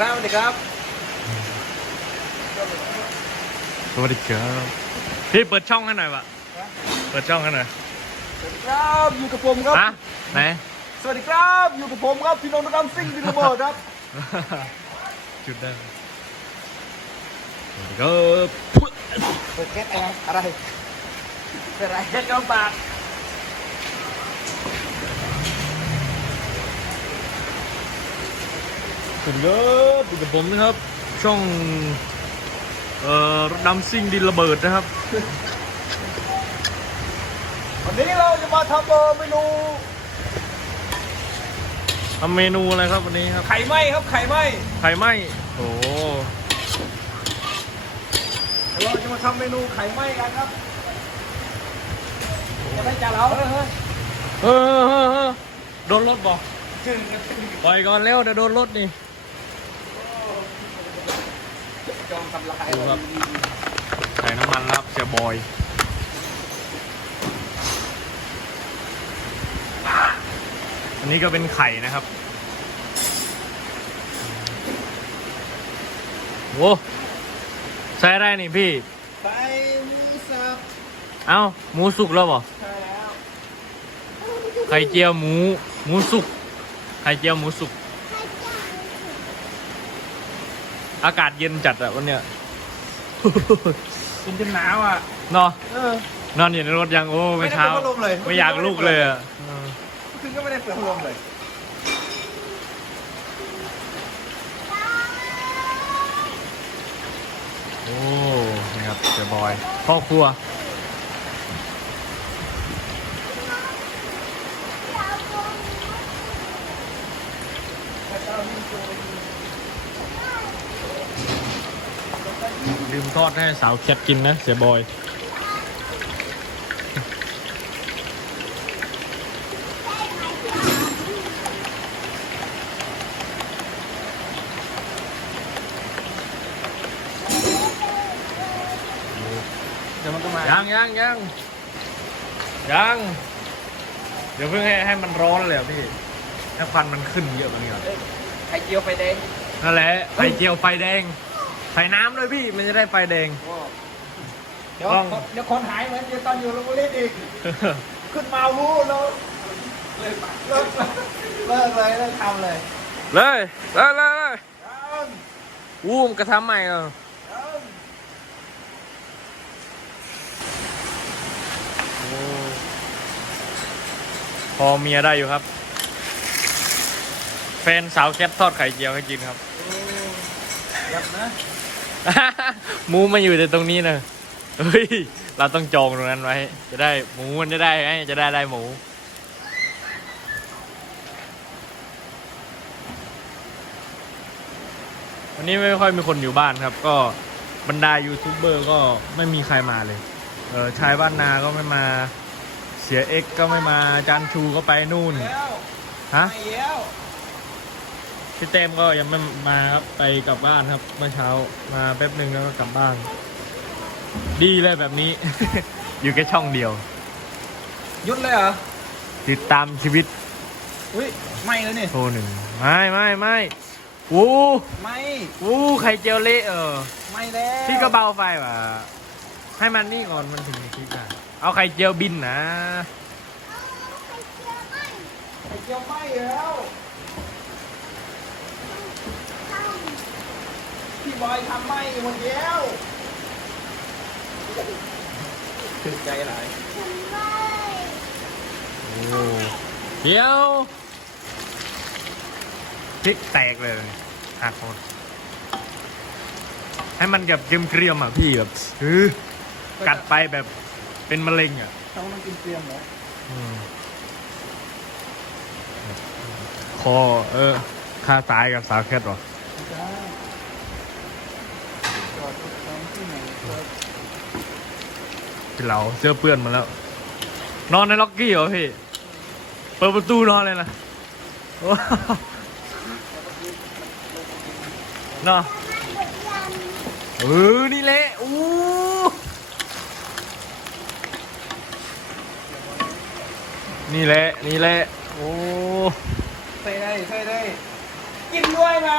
ดีครับสวัสดีครับ สวัสดีครับพี่เปิดช่องให้หน่อยวะเปิดช่องให้หน่อยสวัสดีครับอยู่กับผมครับ ฮะไหน สวัสดีครับอยู่กับผมครับพี่นนท์ดำซิ่งดินระเบิดครับ จุดได้สวัสดีครับเปิดแก๊สอะไรอะไรเป็นอะไรแก๊สกำปาก สวัสดีครับอยู่กับผมนะครับ ช่องเอ่อรถดำซิ่งดินระเบิดนะครับ วันนี้เราจะมาทำเอ่อเมนูทำเมนูอะไรครับวันนี้ครับ ไข่ไหม้ครับไข่ไหม้ไข่ไหม้โอ้โหเราจะมาทำเมนูไข่ไหม้กันครับจะได้จ่าเราเฮ้ยเฮ้ยเออเออเออโดนรถบอกจึงครับ ปล่อยก่อนเร็วเดี๋ยวโดนรถนี่ จอม ทำลายดูครับใส่น้ำมันแล้วครับเสียบอยอันนี้ก็เป็นไข่นะครับโว้ใช้ได้นี่พี่ไข่หมูสับเอ้าหมูสุกแล้วบ่ใช่แล้วไข่เจียวหมูหมูสุกไข่เจียวหมูสุก อากาศเย็นจัดอะวันเนี้ยคุณจะหนาวอะเนาะเออนอนอยู่ในรถยังโอ้ไม่ไม่ได้เช้าเปิดพัดลมเลยไม่อยากลุกเลยอะเออคืนก็ไม่ได้เปิดพัดลมเลยโอ้นี่ครับเจอบอยพ่อครัว ลืมทอดให้สาวแคทกินนะ เสียบอยเดี๋ยวมันก็มายังยังยังยังเดี๋ยวเพิ่งให้ให้มันร้อนเลยอะพี่ให้ควันมันขึ้นเยอะกว่านี้ก่อนไข่เจียวไฟแดงนั่นแหละไข่เจียวไฟแดง ใส่น้ำด้วยพี่มันจะได้ไฟแดง เดี๋ยวต้อง เดี๋ยวคนหายเหมือนเดี๋ยวตอนอยู่ลพบุรีอีก ขึ้นมาวู้แล้วเลิกเลิกเลิกเลยเลิกทำเลยเลยเลยเลยเลยยังวูมนกระทำใหม่เออยังพอเมียได้อยู่ครับ แฟนสาวแคททอดไข่เจียวให้กินครับโอ้ยับนะห มูมาอยู่แต่ตรงนี้นะเฮ้ย เราต้องจองตรงนั้นไว้ จะได้หมูมันจะได้ไงจะได้ได้หมู วันนี้ไม่ค่อยมีคนอยู่บ้านครับ ก็บรรดายูทูบเบอร์ก็ไม่มีใครมาเลย เออชายบ้านนาก็ไม่มา เสียเอ็กก็ไม่มาจานชูก็ไปนู่น ฮะ พี่เต้มก็ยังไม่มาครับไปกลับบ้านครับ เมื่อเช้ามาแป๊บหนึ่งแล้วก็กลับบ้าน ดีเลยแบบนี้ อยู่แค่ช่องเดียวหยุดเลยเหรอ ติดตามชีวิตอุ้ยไม่แล้วนี่โทรหนึ่งไม่ไม่ไม่วู้ไม่วู้ไข่เจียวเละเออไม่แล้วพี่ก็เบาไฟว่ะให้มันนี่ก่อนมันถึงคลิกอะเอาไข่เจียวบินนะไข่เจียวไหม้แล้ว พี่บอยทำไหม้หมดแล้วถึงใจหลายโอ้เดี๋ยวพริกแตกเลยหักหมดให้มันแบบเกรียมๆอะพี่แบบเออกัดไปแบบเป็นมะเร็งอะต้องมันกินเตรียมเหรออืมคอเออข้าตายกับสาวแคทหรอไม่ไดรถตรงที่ไหนเราเสื้อเปื้อนมาแล้ว นอนในล็อกกี้เหรอพี่ เปิดประตูนอนเลยนะโอ้เนาะเออ นี่แหละอู้นี่แหละ นี่แหละ โอ้ใส่ได้ใส่ได้ กินด้วยไหม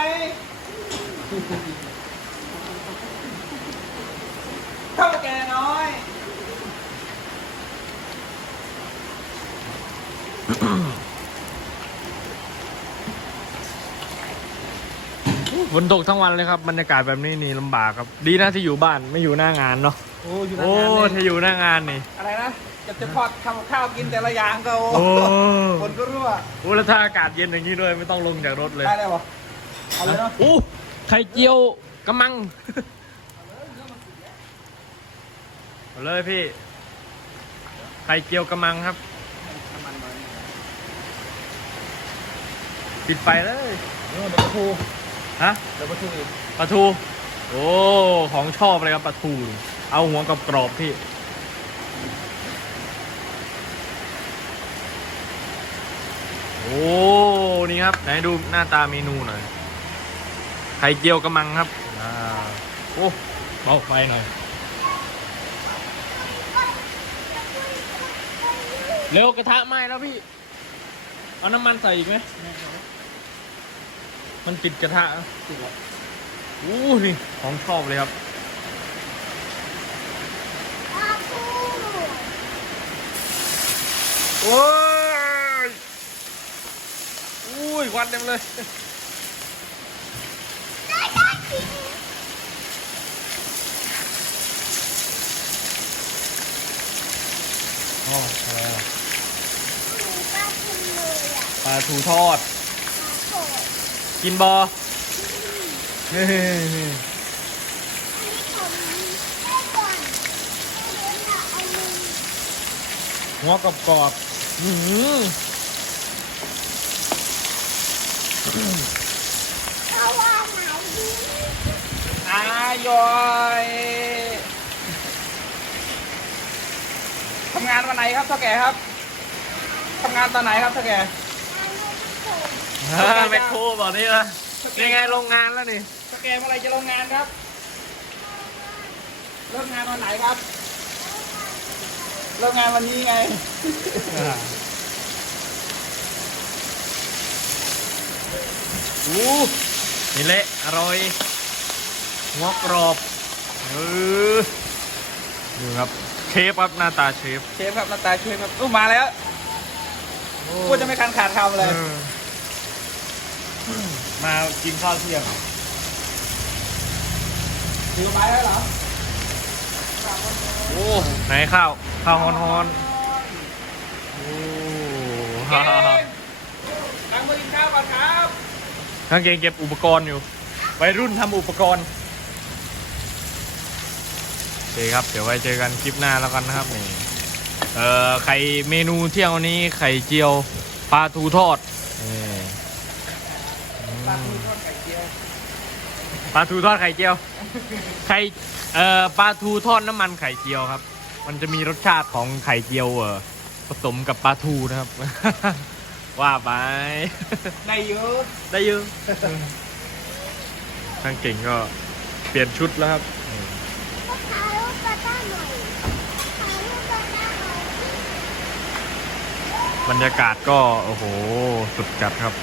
เท่าแก่น้อย ฝนตกทั้งวันเลยครับบรรยากาศแบบนี้นี่ลำบากครับ ดีนะที่อยู่บ้านไม่อยู่หน้างานเนาะโอ้อยู่โอ้นานๆถ้าเนี่ยอยู่หน้างานนี่ อะไรนะจะจะทอดทำกับข้าวกินแต่ละอย่างก็โอ้คนก็รั่วโหแล้วถ้าอากาศเย็นอย่างนี้ด้วยไม่ต้องลงจากรถเลยได้ได้ปะเอาเลยเนาะอู้ไข่เจียวกระมัง เอาเลยพี่ ไข่เจียวกระมังครับ น้ำมันมาปิดไฟเลยเดี๋ยวเดี๋ยวปลาทูฮะ เดี๋ยวปลาทูอีกปลาทู โอ้ ของชอบเลยครับปลาทู เอาหัวกับกรอบๆพี่ โอ้ นี่ครับ ไหนดูหน้าตาเมนูหน่อย ไข่เจียวกระมังครับ อ่า โอ้เบาไฟหน่อย เร็วกระทะไหม้แล้วพี่ เอาน้ำมันใส่อีกไหม มันติดกระทะติดแล้วอู้นี่ของชอบเลยครับ โอ้ยอุ้ยควันเต็มเลย อ๋ออะไรอะ ปลาทูทอด กินบอเฮ้ยหัวกรอบกรอบๆอื้อหืออายอยทำงานวันไหนครับเท่าแก่ครับทำงานตอนไหนครับเท่าแก่ อ่าแมคโครบอกนี่ละยังไงโรงงานแล้วนี่เท่าแก่เมื่อไหรจะลงงานครับเลิกงานวันไหนครับเลิกงานวันนี้ไงอู้นี่เละอร่อยหัวกรอบเออดูครับเชฟครับหน้าตาเชฟเชฟครับหน้าตาเชฟครับอู้มาแล้วพูดจะไม่คันขาดคำเลยเออ มากินข้าวเที่ยงถือไม้ไว้เหรอโอ้ไหนข้าวข้าวฮอนฮอนๆโอ้เก่งล้างมือกินข้าวก่อนครับกางเกงเก็บอุปกรณ์อยู่วัยรุ่นทำอุปกรณ์โอเคครับ เดี๋ยวไว้เจอกันคลิปหน้าแล้วกันนะครับนี่เอ่อไข่เมนูเที่ยงวันนี้ไข่เจียวปลาทูทอดนี่อืป ลาทูมทอดไข่เจียวปลาทูทอดไข่เจียว ไข่ เอ่อ ปลาทูทอดน้ำมันไข่เจียวครับ มันจะมีรสชาติของไข่เจียวเอ่อผสมกับปลาทูนะครับ ว่าไป ได้เยอะได้อยืมทางเก่งก็เปลี่ยนชุดแล้วครับบรรยากาศก็ โอ้โห สุดจัดครับ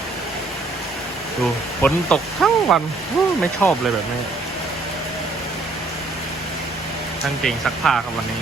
ดูฝนตกทั้งวันไม่ชอบเลยแบบนี้ทั้งเก่งซักผ้าครับวันนี้